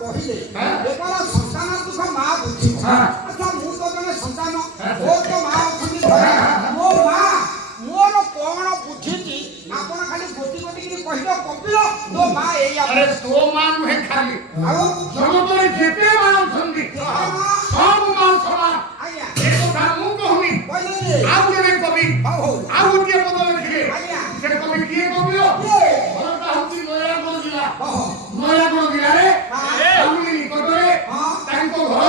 କହିଲେ ଏକଲା ସନ୍ତାନ ଦୁଃଖ ମା ବୁଝିବ। ଆଚ୍ଛା ମୁଁ ତ ଜଣେ ସନ୍ତାନ, ମୋର ତ ମା ଅଛନ୍ତି ଘରେ। ମୋ ମା ମୋର କଣ ବୁଝିଛି ଆପଣ ଖାଲି ଗୋଟି ଗୋଟି କରି କହିଲ କପିଳ ତୋ ମା ଏଇଆ। ଆରେ ତୋ ମା ନୁହେଁ ଖାଲି, ଆଉ ଜଗତରେ ଯେତେ ମା ଅଛନ୍ତି ସବୁ ମା ସମାନ। ଆଜ୍ଞା ଏ କଥା ମୁଁ କହୁନି, କହିଲେ ଆଉ ଜଣେ କବି ହଉ ହଉ ଆଉ ଗୋଟିଏ ପଦ ଲେଖିଲେ। ଆଜ୍ଞା ସେ କବି କିଏ କବିଲ? ଘରଟା ହଉଛି ନୟାଗଡ଼ ଜିଲ୍ଲା। ଓହୋ ନୟାଗଡ଼ ଜିଲ୍ଲାରେ ସାଲୁଣି ନିକଟରେ ହଁ ତାଙ୍କ ଘର।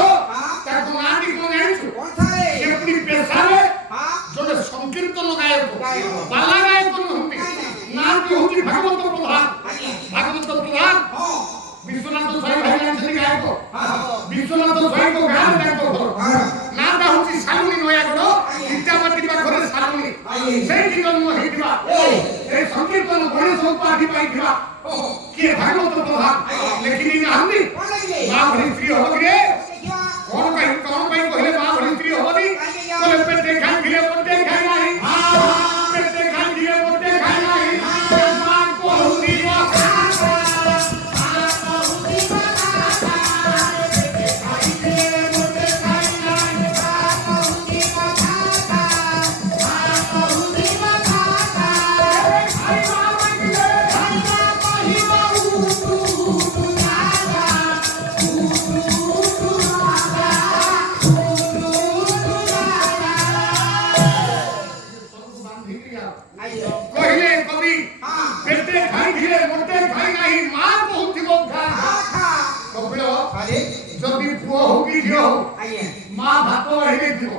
ତାଙ୍କ ନାଁଟି କଣ ଜାଣିଛୁ? କଣ ଥାଏ? ସେ ପୁଣି ପେଶାରେ ହଁ ଜଣେ ସଂକୀର୍ତ୍ତନ ଗାୟକ, ଗାୟକ। ପାଲା ଗାୟକ ନୁହନ୍ତି। ନାଁଟି ହଉଛି ଭାଗବତ ପ୍ରଧାନ। ଆଜ୍ଞା ଭାଗବତ ପ୍ରଧାନ ହଁ ବିଶ୍ୱନାଥ ସ୍ୱାଇଁ ଭାଇ ଜାଣିଛନ୍ତି ଗାୟକ। ହଁ ବିଶ୍ୱନାଥ ସ୍ୱାଇଁଙ୍କ ଗାଁରେ ତାଙ୍କ ଘର। ନାଁଟା ହଉଛି ସାଲୁଣି ନୟାଗଡ଼। ଇଟାମାଟି ପାଖରେ ସାଲୁଣି। ସେଇଠି ଜନ୍ମ ହେଇଥିବା ସେଇ ସଂକୀର୍ତ୍ତନ ଗଣେଶ ଉପାଧି ପାଇଥିବା କିଏ ଭାଗବତ ପ୍ରଧାନ ଲେଖିଦେଇ ନାହାନ୍ତି? କଣ ଲାଗିଲେ? ମା ଭଳି ସ୍ତ୍ରୀ ହବ କିରେ? ଦେଖିବା କଣ ପାଇଁ କହିଲେ ମା ଭଳି ସ୍ତ୍ରୀ ହବନି? କହିଲେ ପେଟେ ଖାଇଥିଲେ ପଟେ ଖାଇ ନାହିଁ, ପେଟେ ଖାଇଥିଲେ ପଟେ ଖାଇ ନାହିଁ। ମା କହୁଥିବ କହିଲେ କବି ପେଟେ ଖାଇଥିଲେ ମୋଟେ ଖାଇ ନାହିଁ। ମା କହୁଥିବ କପିଳ ଯଦି ପୁଅ ହଉ କି ଝିଅ ହଉ ମା ଭାତ ବାଢି ଦେଇଥିବ,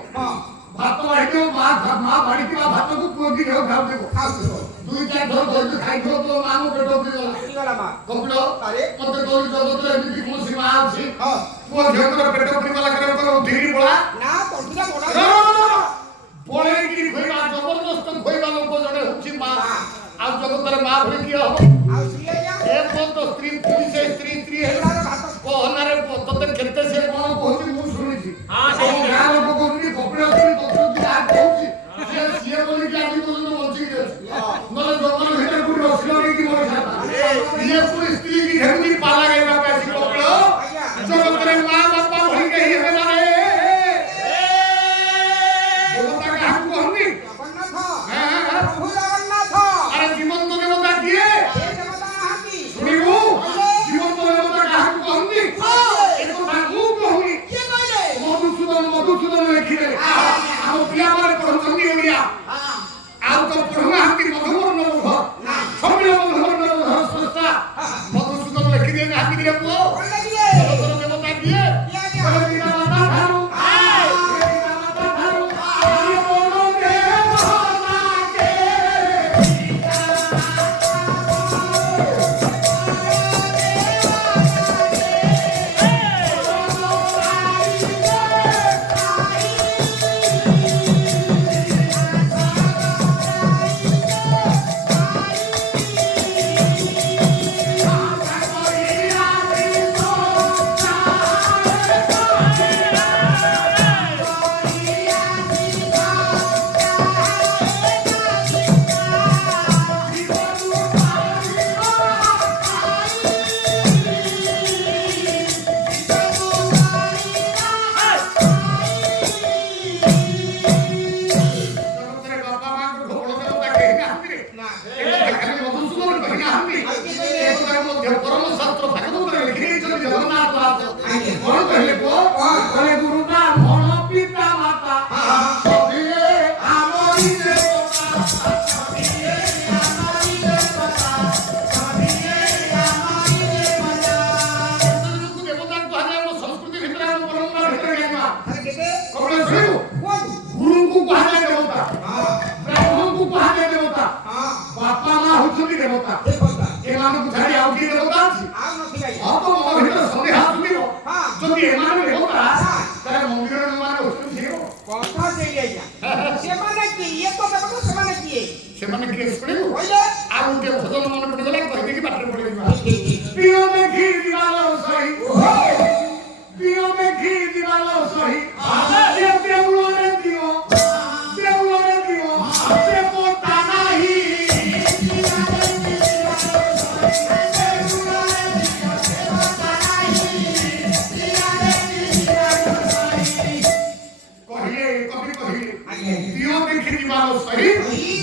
ଭାତ ବାଢିଥିବ ମା ବାଢିଥିବା ଭାତକୁ ପୁଅ କି ଝିଅ ଖାଉଥିବ। ଦୁଇ ଚାରି ଥର ଧରିକି ଖାଇଥିବ ତ ମା'ଙ୍କ ପେଟ ପୁରିଗଲା। କପିଳ ମତେ କହୁଛି ଜଗତରେ ଏମିତି କୌଣସି ମା ଅଛି ପୁଅ ଝିଅଙ୍କର ପେଟ ପୁରିଗଲା ପରେ ଉଠିକି ପଳା ପଳେଇକି ଖୋଇବା ଜବରଦସ୍ତ ଖୋଇବା ଲୋକ ଜଣେ ହଉଛି ମା। ଆଉ ଜଗତରେ ମା ଭଳି କିଏ ହବ? ଏ ତ ସ୍ତ୍ରୀ ପୁଣି ସେ ସ୍ତ୍ରୀ ସ୍ତ୍ରୀ କହନାରେ ତତେ କେତେ ସେ କଣ କହୁଛି ମୁଁ ଶୁଣିଛି। ଗାଁ ଲୋକ କହୁଛନ୍ତି କପିଳ କହୁଛି ସିଏ ବୋଲିକି ଆଜି ପର୍ଯ୍ୟନ୍ତ ବଞ୍ଚିକି ଅଛି। ନହେଲେ ଜଙ୍ଗଲ ଭିତରେ କୋଉଠି ବସିଲ ନେଇକି ମଣିଷା ଇଏ ପୁଣି ସ୍ତ୍ରୀ କି ଧରୁଛି ପାଲା ଗାଇବା ପାଇଁ ଆସି କପିଳ ଜଗତରେ ମା ବାପା ଭଳି କେହି ହେବେ ନା ରେ। ଦେବତା କାହାକୁ କହନ୍ତି? ଆରେ ଜୀବନ୍ତ ଦେବତା କିଏ? ଶୁଣିବୁ ଜୀବନ୍ତ ଦେବତା କାହାକୁ କହନ୍ତି? ଏ କଥା ମୁଁ କହୁନି, ମଧୁସୂଦନ ଲେଖିଲେ। ଆମ ପିଲାମାନେ ପଢୁଛନ୍ତି ଓଡ଼ିଆ, ଆଉ ତ ପଢୁନାହାନ୍ତି। ମଧୁବର୍ଣ୍ଣ ମୁଖ ଛବିଳ ମଧୁବର୍ଣ୍ଣ ମୁଖ ସ୍ରଷ୍ଟା ମଧୁସୂଦନ ଲେଖିଦେଇ ନାହାନ୍ତି କିରେ ପୁଅ? ଜଗତର ଦେବତା କିଏ?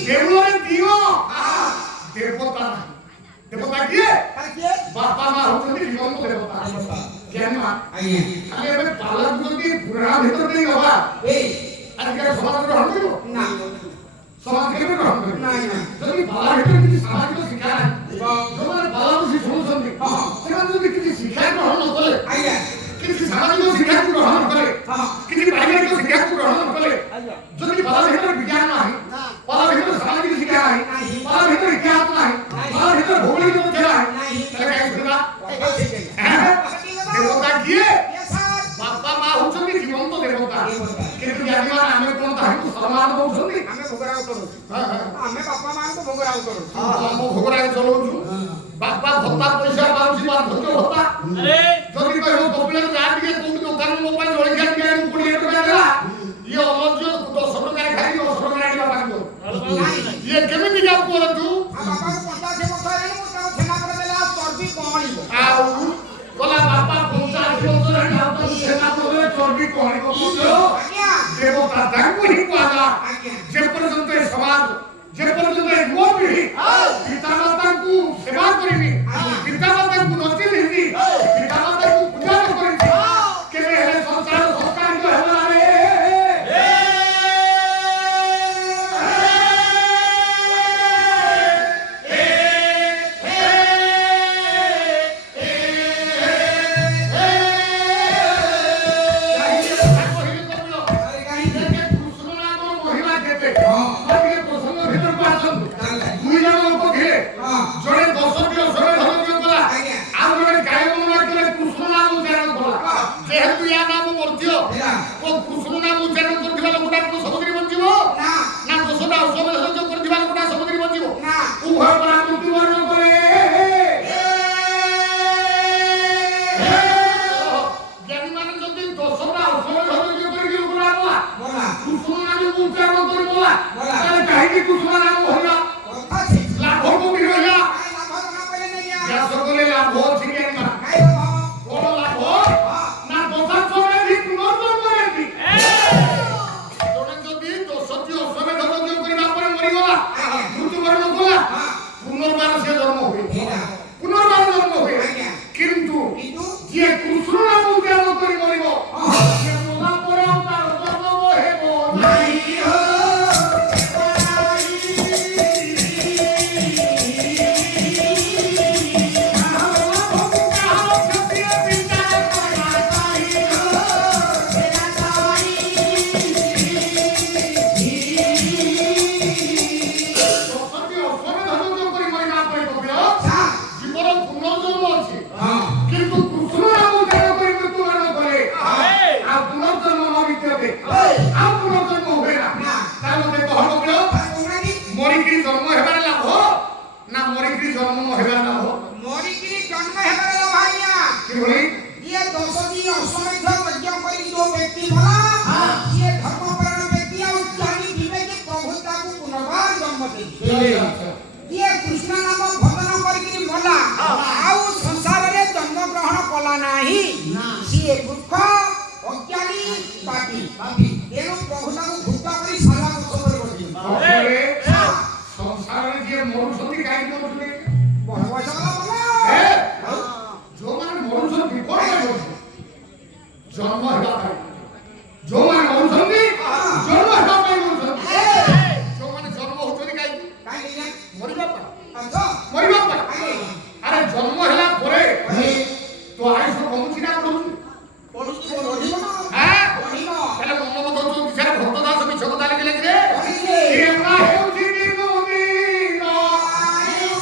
ଦେଉଳରେ ଦିଅ ଦେବତା ନାହିଁ। ଦେବତା କିଏ? ବାପା ମା ହଉଛନ୍ତି ଜୀବନ୍ତ ଦେବତା। ଜ୍ଞାନୀ ମା ଆମେ ଏବେ ପାଲାକୁ ଯଦି ପୁରାଣ ଭିତରେ ଦେଇ ଦେବା ଆଜିକାଲି ସମାଜ ଗ୍ରହଣ କରିବ ନା ସମାଜ କେବେ ଗ୍ରହଣ କରିବ ନାଇଁ ନା ଯଦି ପାଲା ଭିତରେ କିଛି ସାମାଜିକ ଶିକ୍ଷା ନାହିଁ ଯେଉଁମାନେ ପାଲାକୁ ଶୁଣୁଛନ୍ତି ସେମାନେ ଯଦି କିଛି ଶିକ୍ଷା ଗ୍ରହଣ ନ କଲେ କିଛି ସାମାଜିକ ଶିକ୍ଷାକୁ ଗ୍ରହଣ ନ କଲେ କିଛି ପାରିବାରିକ ଶିକ୍ଷାକୁ ଗ୍ରହଣ ନ କଲେ ଯଦି ପାଲା ଭିତରେ ବିଜ୍ଞାନ ନାହିଁ ପାଲା ଭିତରେ ସାମାଜିକ ଶିକ୍ଷା ନାହିଁ ପାଲା ଭିତରେ ଇତିହାସ ନାହିଁ ପାଲା ଭିତରେ ଭୌଗୋଳିକ ତଥ୍ୟ ନାହିଁ ତାହେଲେ କାହିଁ ଶୁଣିବା ଦେବତା କିଏ? ବାପା ମା ହଉଛନ୍ତି ଜୀବନ୍ତ ଦେବତା କିନ୍ତୁ ଜ୍ଞାନୀମାନେ ଆମେ କଣ ତାହାକୁ ସମ୍ମାନ ଦଉଛନ୍ତି? ଆମେ ଭୋଗରାଗ କରୁଛୁ ଆମେ ବାପା ମାଙ୍କୁ ଭୋଗରାଗ କରୁଛୁ ଆମ ଭୋଗରାଗ ଚଲଉଛୁ ବାପା ଭତ୍ତା ପଇସା ପାଉଛି ବାର୍ଦ୍ଧକ୍ୟ ଭତ୍ତା ଯଦି କହିବ କପିଳାରୁ ଯା ଟିକେ କୋଉଠି ଦୋକାନ ମୋ ପାଇଁ ଜଳଖିଆ ଟିକେ ଆଣି 20 ଟଙ୍କା ଦେଲା ଇଏ ଅଲଜ୍ୟ 10 ଟଙ୍କାରେ ଖାଇ 10 ଟଙ୍କା ଆଣିବା ପାଖକୁ ଇଏ କେମିତି ଯାଉ କରନ୍ତୁ ବାପାକୁ 85 ବର୍ଷ ହେଲାଣି ମୁଁ ତାକୁ ଛେନା ପରେ ଦେଲେ ଆଉ ଚର୍ବି କଣିବ ଆଉ ଗଲା ବାପା 85 ବର୍ଷ ହେଲାଣି ଆଉ ତାକୁ ଛେନା ପରେ ଚର୍ବି କଣିବ ଦେବତା ତାଙ୍କୁ ହିଁ କୁହାଗଲା ଯେପର୍ଯ୍ୟନ୍ତ ଏ ସମାଜ ଯେପର୍ଯ୍ୟନ୍ତ ଏ ମୋ ପିଢ଼ି ପିତାମାତାଙ୍କୁ ସେବା କରିନି ପିତାମାତାଙ୍କୁ ନଚି ଦେଇନି ପିତାମାତାଙ୍କୁ ପୂଜା ନ କରିନି କେବେ ହେଲେ ସଂସାର ସଂସ୍କାରିତ ହେବ ନା ରେ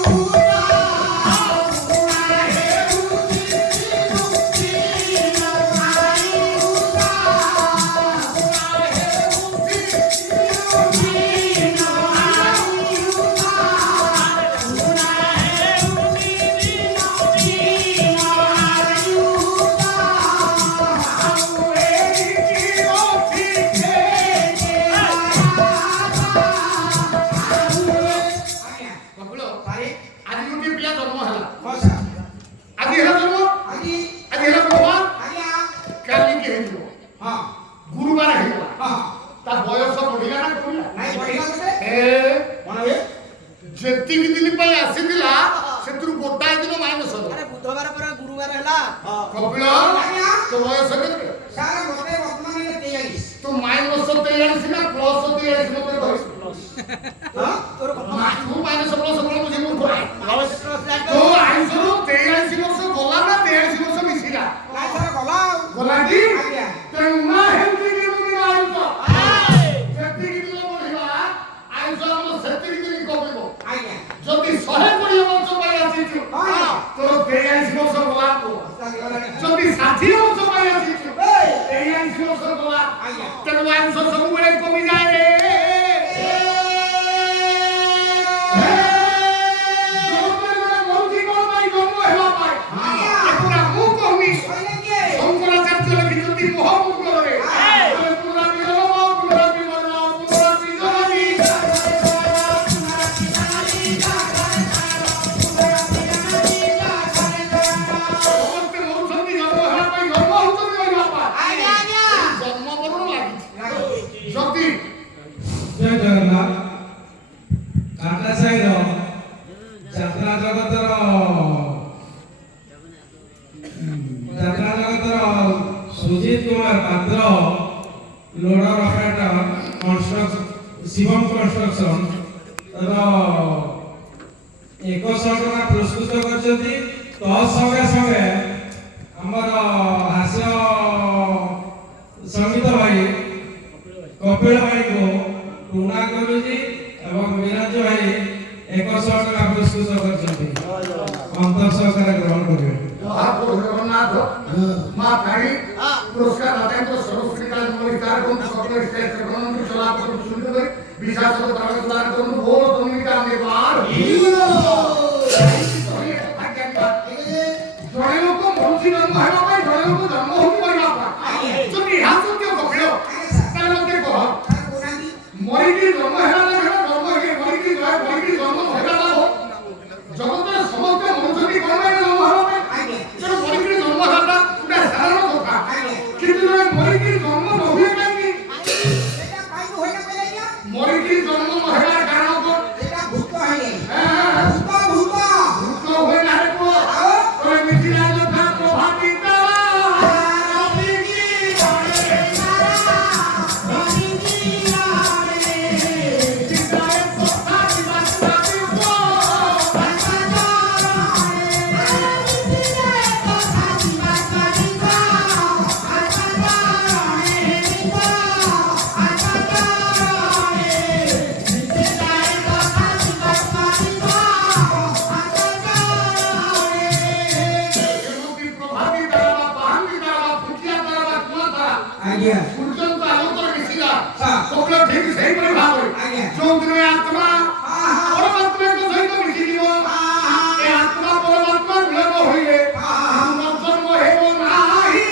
Ooh. କପିଳ ଆଜ୍ଞା ତୋ ବୟସ କେତେ? ସାର୍ ମୋତେ ବର୍ତ୍ତମାନ 43 ତୁ ମାଇନସ 43 ନା ପ୍ଲସ 43 ମତେ କହିବୁ? ତୋର ତୁ ମାଇନସ ପ୍ଲସ କଣ ବୁଝିବୁ? ତୁ ନାଇଁ ଆଇସରୁ 43 ବର୍ଷ ଗଲା ନା 43 ବର୍ଷ ମିଶିଲା? ସାର୍ ଗଲା ଆଉ ଗଲା କି? ଆଜ୍ଞା ତେଣୁ ନା ହେଉଚି କି ମୁନି ଆୟୁଷ। ସେତିକି ଦିନ ବଢିବା ଆୟୁଷ ଆମ ସେତିକି ଦିନ କମିବ। ଆଜ୍ଞା ଯଦି 120 ବର୍ଷ ପାଇଁ ଆସିଛୁ ତୋର 43 ବର୍ଷ ଗଲା ଯଦି 60 ବର୍ଷ ପାଇଁ ଆସିଛୁ 43 ବର୍ଷ ଗଲା ତେଣୁ ଆୟୁଷ ସବୁବେଳେ କମିଯାଏ। ଶଙ୍କରାଚାର୍ଯ୍ୟ ଲେଖିଛନ୍ତି ମହାମୂଳରେ ଜୟ ଜଗନ୍ନାଥ। କାଟା ସାହିର ଯାତ୍ରା ଜଗତର ସୁଜିତ କୁମାର ପାତ୍ର ଲୋଡର ଅପରେଟର ଶିବମ କନଷ୍ଟ୍ରକ୍ସନ ର 100 ଟଙ୍କା ପ୍ରସ୍ତୁତ କରିଛନ୍ତି। ତ ସଙ୍ଗେ ସଙ୍ଗେ ଆମର ହାସ୍ୟ ସଙ୍ଗୀତ ଭାଇ କପିଳ ଭାଇଙ୍କୁ ଟୁଣା କରୁଛି ଏବଂ ବିରାଜ ଭାଇ 100 ଟଙ୍କା ପ୍ରସ୍ତୁତ କରିଛନ୍ତି। ଅନ୍ତର ସହକାରେ ଗ୍ରହଣ କରିବେ। ମହାପ୍ରଭୁ ଜଗନ୍ନାଥ ମା କାଳୀ ପୁରସ୍କାର ଦାତାଙ୍କ ସରସ୍ୱତୀ କାଳ ନମସ୍କାର ଏବଂ সকল স্টেজ গ্রহণ চলা করুন শুনতে করে বিশাল প্রদান করুন বড় তমিকা নেবার জনে লোক মনুষ্য জন্ম হেবা পাই জনে লোক জন্ম হতে পারিবা পাই যদি ইহা সত্য কপিল তাহলে মতে কহ মরিকি জন্ম হেবা না জন্ম হয়ে মরিকি জন্ম হেবা না জগতের সমস্ত মনুষ্যটি কর্মে জন্ম হেবা পাই তেଣୁ ମରିକିରି ଜନ୍ମ ହେବାଟା ଗୋଟେ ସାଧାରଣ କଥା କିନ୍ତୁ ଜଣେ ମରିକିରି ଜନ୍ମ ନ ହୁଏ କାହିଁକି? ମରିକିରି ଜନ୍ମ ନ ହେବାର କାରଣ କଣ? ଭୂତ ହୁଏ ନା ରେ ପୁଅ ତୋର ମିଶିଲା କଥା ପ୍ରଭାବିତ ସୂର୍ଯ୍ୟଙ୍କ ଆଲୋକରେ ମିଶିଲା ସବୁବେଳେ ଠିକ ସେଇପରି ଭାବରେ ଯୋଉଦିନ ଏ ଆତ୍ମା ପରମାତ୍ମାଙ୍କ ସହିତ ମିଶିଯିବ ଏ ଆତ୍ମା ପରମାତ୍ମା ମିଳନ ହୋଇଲେ ଜନ୍ମ ହେବ ନାହିଁ।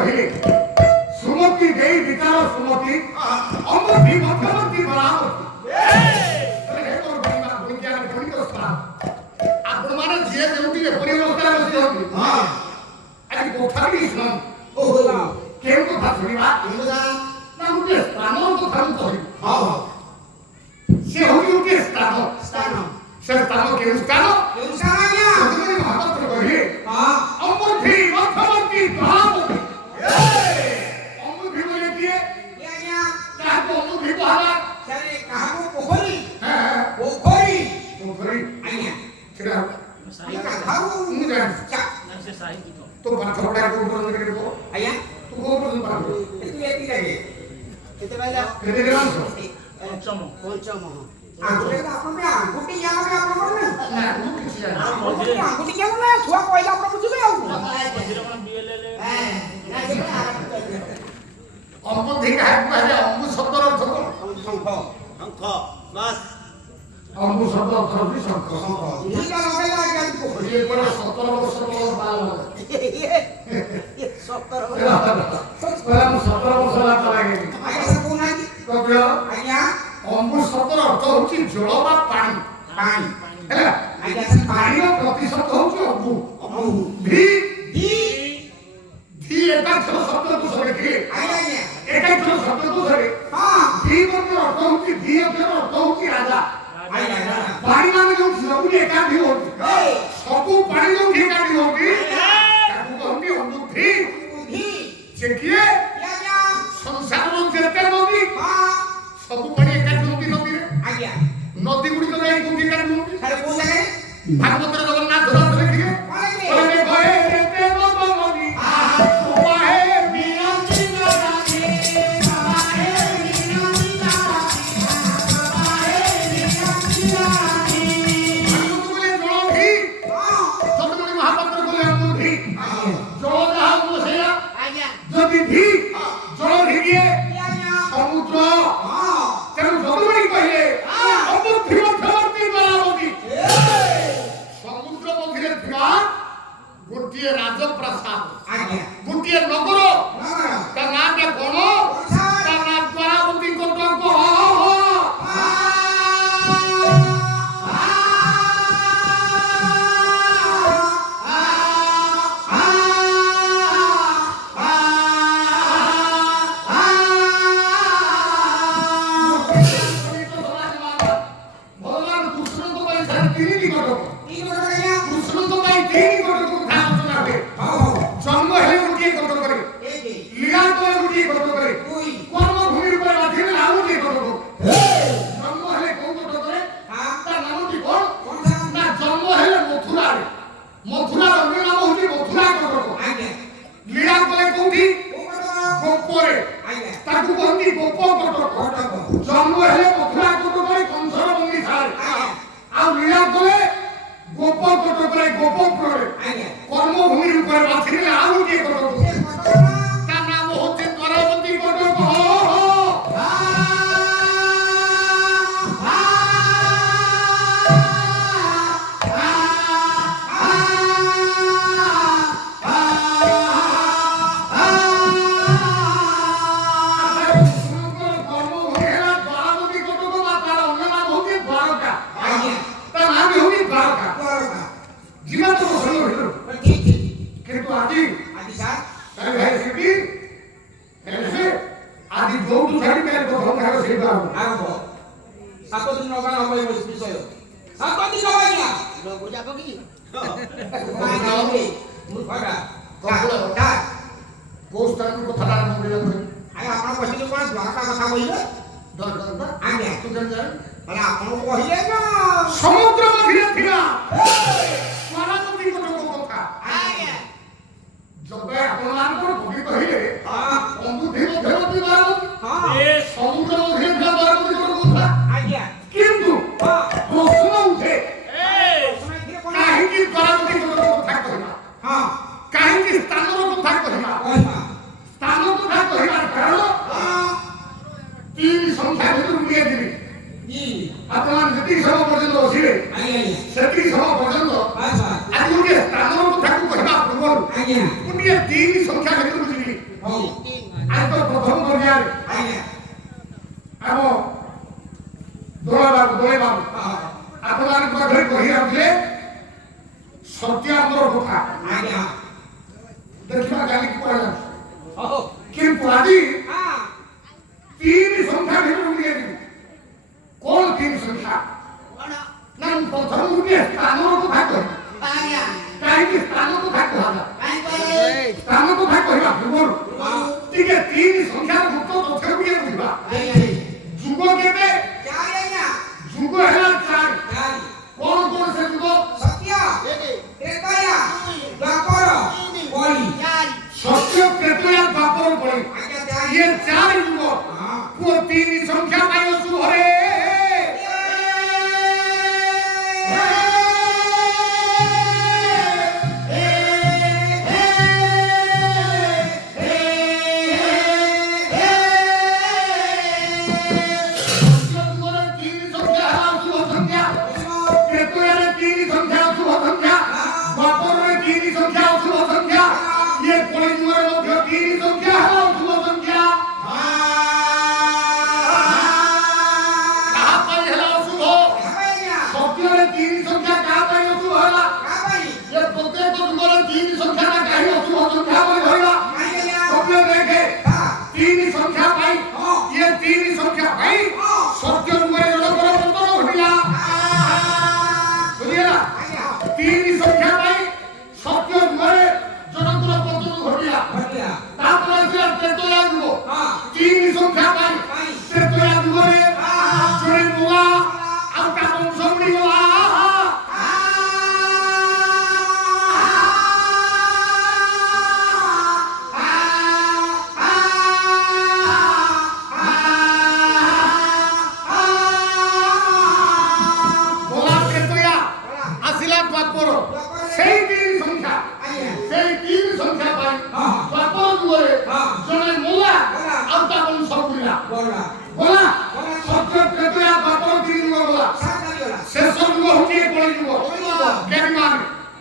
କହିଲେ ସୁମତି ଦେଇ ବିକାର ସୁମତି ଅମୃତି ମଧ୍ୟବର୍ତ୍ତୀ ବରାବର୍ତ୍ତୀ ଆପଣମାନେ ଯିଏ ଯେଉଁଠି ଏପରି ଅବସ୍ଥାରେ ବସିଛନ୍ତି ଆଜି କଥାଟି ଶୁଣ କେଉଁ କଥା ଶୁଣିବା ନା ଗୋଟିଏ ସ୍ଥାନର କଥା ମୁଁ କହିବି ସେ ହେଉଛି ଗୋଟିଏ ସ୍ଥାନ ସେ ସ୍ଥାନ କେଉଁ ସ୍ଥାନ ମହାପାତ୍ର କହିଲେ ଅମୃତି ମଧ୍ୟବର୍ତ୍ତୀ ବରାବର୍ତ୍ତୀ ଅମୃତି ବୋଲେ କିଏ କାହାକୁ ଅମୃତି କୁହାଗଲା ପୋଖରୀ ସେଟା ମୁଁ ଜାଣିଛି ତୋ ପାଠ ପଢା କୋଉ ପର୍ଯ୍ୟନ୍ତ କରିବ ତୁ କୋଉ ପର୍ଯ୍ୟନ୍ତ ପାଠ କେତେ ଗ୍ରାମ ଆଙ୍ଗୁଠି ଜାଣେ ଆପଣ ନା ମୁଁ କିଛି ଜାଣିନି ଆଙ୍ଗୁଠି ଜାଣେ ଛୁଆ କହିଲା ଆପଣ ବୁଝିବେ ଆଉ ଅମୃତି କାହାକୁ କୁହାଯାଏ ଅମୃତ ଶବ୍ଦର ଅର୍ଥ କଣ ଅମୃତ ଶବ୍ଦ ଅର୍ଥ ହେଉଛି ଶଙ୍ଖ ଏଇଟା ଲଗେଇଲା ଆଜ୍ଞା ଇଏ ପରେ 17 ବର୍ଷ ବାଳ ମୁଁ 17 ବର୍ଷ ହେଲା ଲାଗେନି ଆଜ୍ଞା ସାର୍ କହୁନାହାନ୍ତି ଆଜ୍ଞା ଅମୃତ ଶବ୍ଦର ଅର୍ଥ ହେଉଛି ଜଳ ବା ପାଣି ହେଲା ଆଜ୍ଞା ସାର୍ ପାଣିର ପ୍ରତିଶତ ହେଉଛି ଅମୃତ ଭି ଏକାକ୍ଷର ଶବ୍ଦକୁ ଧରିକି ଏକାକ୍ଷର ଶବ୍ଦକୁ ଧରି ଭି ମଧ୍ୟ ଅର୍ଥ ହେଉଛି ଭି ଅକ୍ଷର ଅର୍ଥ ହେଉଛି ରାଜା ପାଣି ମାନେ ଯୋଉ ସବୁ ଏକାଠି ହୁଅନ୍ତି ସବୁ ପାଣି ଯୋଉ ଏକାଠି ହୁଅନ୍ତି ତାକୁ କହନ୍ତି ଅମୃତି ସେ କିଏ ସଂସାରର ଯେତେ ନଦୀ ସବୁ ପାଣି ଏକାଠି ହୁଅନ୍ତି ନଦୀରେ ନଦୀ ଗୁଡ଼ିକ ଯାଇ କୋଉଠି ଏକାଠି ହୁଅନ୍ତି ଭାଗବତରେ ଜଗନ୍ନାଥ ଦାସ ଲେଖିଲେ ଗୋଟିଏ ରାଜପ୍ରାସାଦ ଗୋଟିଏ ନଗର ତା ନାଁଟା କଣ ତା ନାଁ ଦ୍ୱାରାବତୀ କଟକ ଭଗବାନ କୃଷ୍ଣଙ୍କ ପାଇଁ ସାର୍ ତିନି କଟକ କୃଷ୍ଣଙ୍କ ପାଇଁ ତିନି କଟକ ଜନ୍ମ ହେଲେ ଗୋଟିଏ କଟକରେ ଲୀଳା କଲେ ଗୋଟିଏ କଟକରେ କର୍ମଭୂମି ରୂପରେ ବାଧିଲେ ଆଉ ଗୋଟିଏ କଟକ ଜନ୍ମ ହେଲେ କୋଉ କଟକରେ ତା ନାମଟି କଣ ନା ଜନ୍ମ ହେଲେ ମଥୁରାରେ ମଥୁରାର ଅନ୍ୟ ନାମ ହେଉଛି ମଥୁରା କଟକ ଲୀଳା କଲେ କୋଉଠି ଗୋପରେ ତାକୁ କହନ୍ତି ଗୋପ କଟକ ଜନ୍ମ ହେଲେ ମଥୁରା କଟକରେ କଂସର ବନ୍ଦିଶାଳାରେ ଆଉ ଲୀଳା କଲେ ଗୋପ କଟକରେ ଗୋପପୁରରେ କର୍ମଭୂମି ରୂପରେ ବାଛିଲେ ଆଉ ଗୋଟିଏ କଟକ ତା ନାମ ହେଉଛି ଦ୍ୱାରାବତୀ କଟକ କର୍ମଭୂମି ହେଲା ଦ୍ୱାରାବତୀ କଟକ ବା ତାର ଅନ୍ୟ ନାମ ହେଉଛି ଦ୍ୱାରକା ତା ନାମ ହେଉଛି ଦ୍ୱାରକା ଯିବା ତ କିନ୍ତୁ ଆଜି ଆଜି ଯୋଉଠୁ ଛାଡ଼ି କାଲି ପ୍ରଥମ ଭାଗ ସେଇଟା ଆରମ୍ଭ 7 ଦିନ ନବା ହବ ଏ ବିଷୟ 7 ଦିନ ନବା ଲୋକ ଯାକ କି ମୂର୍ଖଟା କୋଉ ସ୍ଥାନରୁ କଥାଟା ଆରମ୍ଭ କରିବାକୁ ଆଜ୍ଞା ଆପଣ କହିଲେ କଣ ଦ୍ୱାରକା କଥା କହିଲେ ଆଜ୍ଞା ତୁ କେମିତି ଜାଣିଲୁ ତାହେଲେ ଆପଣ କହିଲେ ନା ସମୁଦ୍ର ମଝିରେ ଥିଲା ଦ୍ୱାରାବତୀ କଟକ କଥା ଯବେ ଆପଣମାନଙ୍କର କବି କହିଲେ ଅମୃତି ମଧ୍ୟବର୍ତ୍ତୀ ଦ୍ୱାରାବତୀ ସମୁଦ୍ର ମଝିରେ ଥିଲା ଦ୍ୱାରାବତୀ କଟକ କଥା କିନ୍ତୁ ପ୍ରଶ୍ନ ଉଠେ କାହିଁକି ଦ୍ୱାରାବତୀ କଟକ କଥା କହିବା କାହିଁକି ସ୍ଥାନର କଥା କହିବା ସ୍ଥାନ କଥା କହିବାର କାରଣ ତିନି ସଂଖ୍ୟା ଭିତରୁ ନିଏ ଦିବି ଆପଣମାନେ ଯେତିକି ସମୟ ପର୍ଯ୍ୟନ୍ତ ବସିବେ ସେତିକି ସମୟ ପର୍ଯ୍ୟନ୍ତ ହଉ আজ তো প্রথম পর্যায়ে ଆଜ୍ଞା ଆମ ଦୋଳେ ବାବୁ ହଁ ଆପଣମାନଙ୍କ ପାଖରେ କହି ରଖିଲେ ସତ୍ୟ ଆମର କଥା ଆଜ୍ଞା ଦେଖିବା କାଲି କୁଆଡ଼େ ଯାଉଛି ହଉ କିନ୍ତୁ ଆଜି ହଁ ତିନି ସଂଖ୍ୟା ଭିତରୁ ଗୋଟିଏ ଯିବି କଣ ତିନି ସଂଖ୍ୟା କଣ ନା ମୁଁ ପ୍ରଥମ ଗୋଟିଏ ସ୍ଥାନର କଥା କହିବି ଆଜ୍ଞା କାହିଁକି ସ୍ଥାନ କଥା କୁହାଯାଏ କାହିଁ କହିଲେ ସ୍ଥାନ କଥା କହିବା ପୂର୍ବରୁ ହଁ ଟିକେ ତିନି ସଂଖ୍ୟାର ମୁକ୍ତ ତଥ୍ୟ ଟିକେ ବୁଝିବା ଆଜ୍ଞା ଯୁଗ କେତେ ଚାରି ଆଜ୍ଞା ଯୁଗ ହେଲା ଚାରି ଚାରି କଣ କଣ ସେ ଯୁଗ ସତ୍ୟ ତ୍ରେତୟା ଦ୍ୱାପର କଳି ସତ୍ୟ ତ୍ରେତୟା ଦ୍ୱାପର କଳି ଆଜ୍ଞା ଚାରି ଇଏ ଚାରି ଯୁଗ ହଁ ପୁଅ ତିନି ସଂଖ୍ୟା ପାଇଁ ଅଛୁ ଘରେ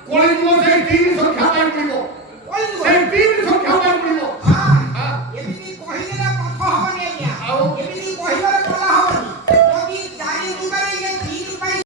কলি যুগ